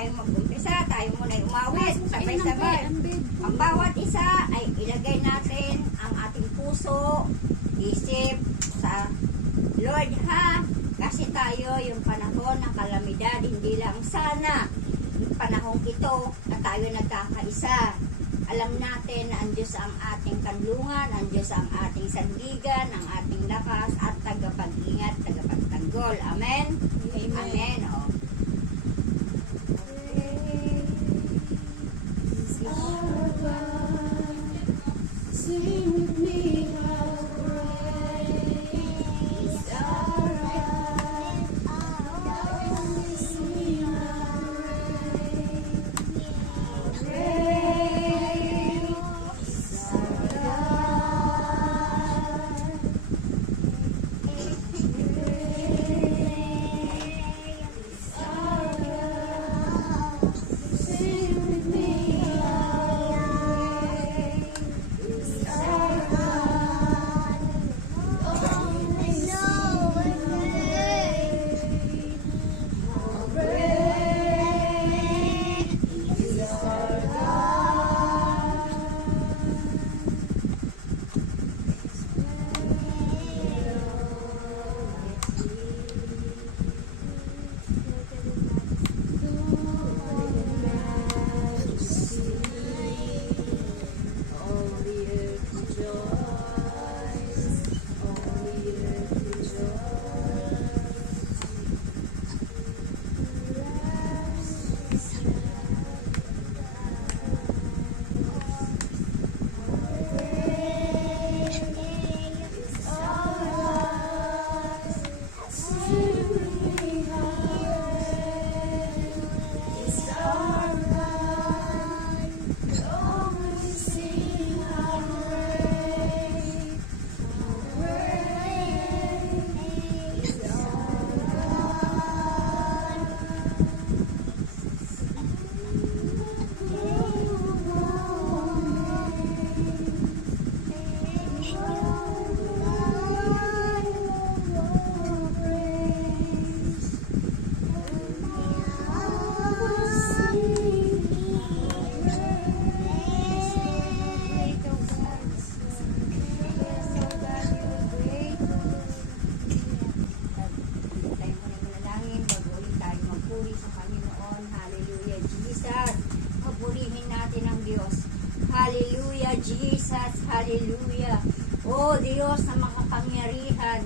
tayong mag-umpisa. Tayo muna ay umawit, sabay-sabay. Ang bawat isa ay ilagay natin ang ating puso, isip sa Lord ha. Kasi tayo yung panahon ng kalamidad, hindi lang sana yung panahon ito na tayo nagkakaisa. Alam natin na ang Diyos ang ating kanlungan, ang Diyos ang ating sandigan, ang ating lakas at tagapag-ingat, tagapagtanggol. Amen? Amen. Amen. Oh. Sing with me how great is our God. Sing how great is our God. Great is our God. Sing with me how great is our God. Only know how great is our God. All the earth rejoice, all the earth Tayo muna manalangin bago ulit tayo magpuri sa Panginoon. Hallelujah, Jesus. Papurihin natin ang Diyos. Hallelujah, Jesus. Hallelujah. O Diyos na makapangyarihan.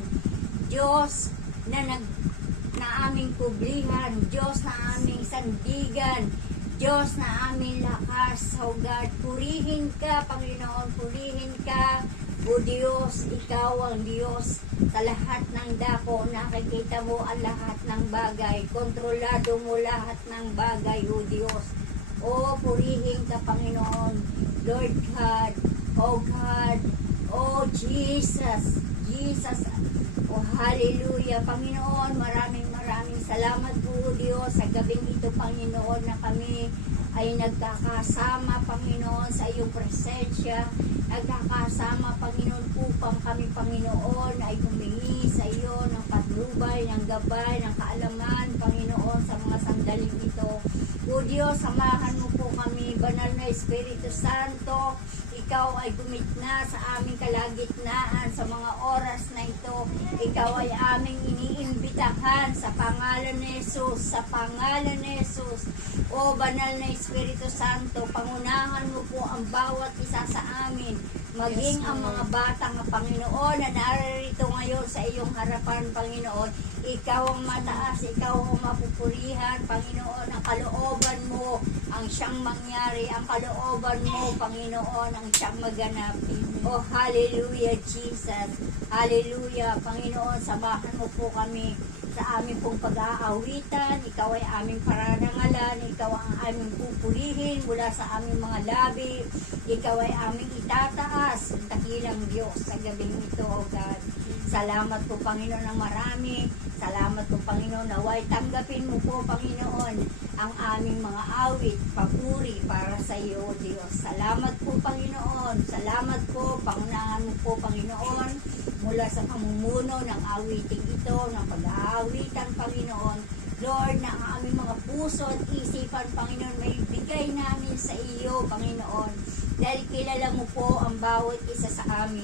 Diyos na aming kublihan. Diyos na aming sandigan. Diyos na aming lakas. Oh God, purihin ka, Panginoon. Purihin ka. O Diyos, Ikaw ang Diyos. Sa lahat ng dako, nakikita mo ang lahat ng bagay. Kontrolado mo lahat ng bagay, O Diyos. O purihin ka, Panginoon. Lord God, O God, O Jesus, Jesus. O hallelujah, Panginoon, maraming salamat po, Diyos, sa gabing ito, Panginoon, na kami ay nagkakasama, Panginoon, sa iyong presensya. Nagkakasama, Panginoon, upang kami, Panginoon, ay humingi sa iyo ng patnubay, ng gabay, ng kaalaman, Panginoon, sa mga sandaling ito. O Diyos, samahan mo po kami, Banal na Espiritu Santo. Ikaw ay gumitna sa aming kalagitnaan sa mga oras na ito. Ikaw ay aming iniimbitahan sa pangalan ni Jesus, sa pangalan ni Jesus. O Banal na Espiritu Santo, pangunahan mo po ang bawat isa sa amin, maging ang mga batang Panginoon na narito ngayon sa iyong harapan, Panginoon. Ikaw ang mataas, ikaw ang mapupurihan, Panginoon. Ang kalooban mo ang siyang mangyari, ang kalooban mo, Panginoon, ang siyang maganap. Oh, hallelujah, Jesus. Hallelujah, Panginoon, samahan mo po kami sa aming pong pag-aawitan. Ikaw ay aming parangalan. Ikaw ang aming pupurihin mula sa aming mga labi. Ikaw ay aming itataas, dakilang Diyos, sa gabing ito, O God. Salamat po, Panginoon, ng marami. Salamat po, Panginoon, naway tanggapin mo po, Panginoon, ang aming mga awit, papuri para sa iyo, Diyos. Salamat po, Panginoon. Salamat po, pangunahan mo po, Panginoon, mula sa pamumuno ng awiting ito, ng pag-aawitan, Panginoon. Lord, na ang aming mga puso at isipan, Panginoon, may bigay namin sa iyo, Panginoon. Dahil kilala mo po ang bawat isa sa amin.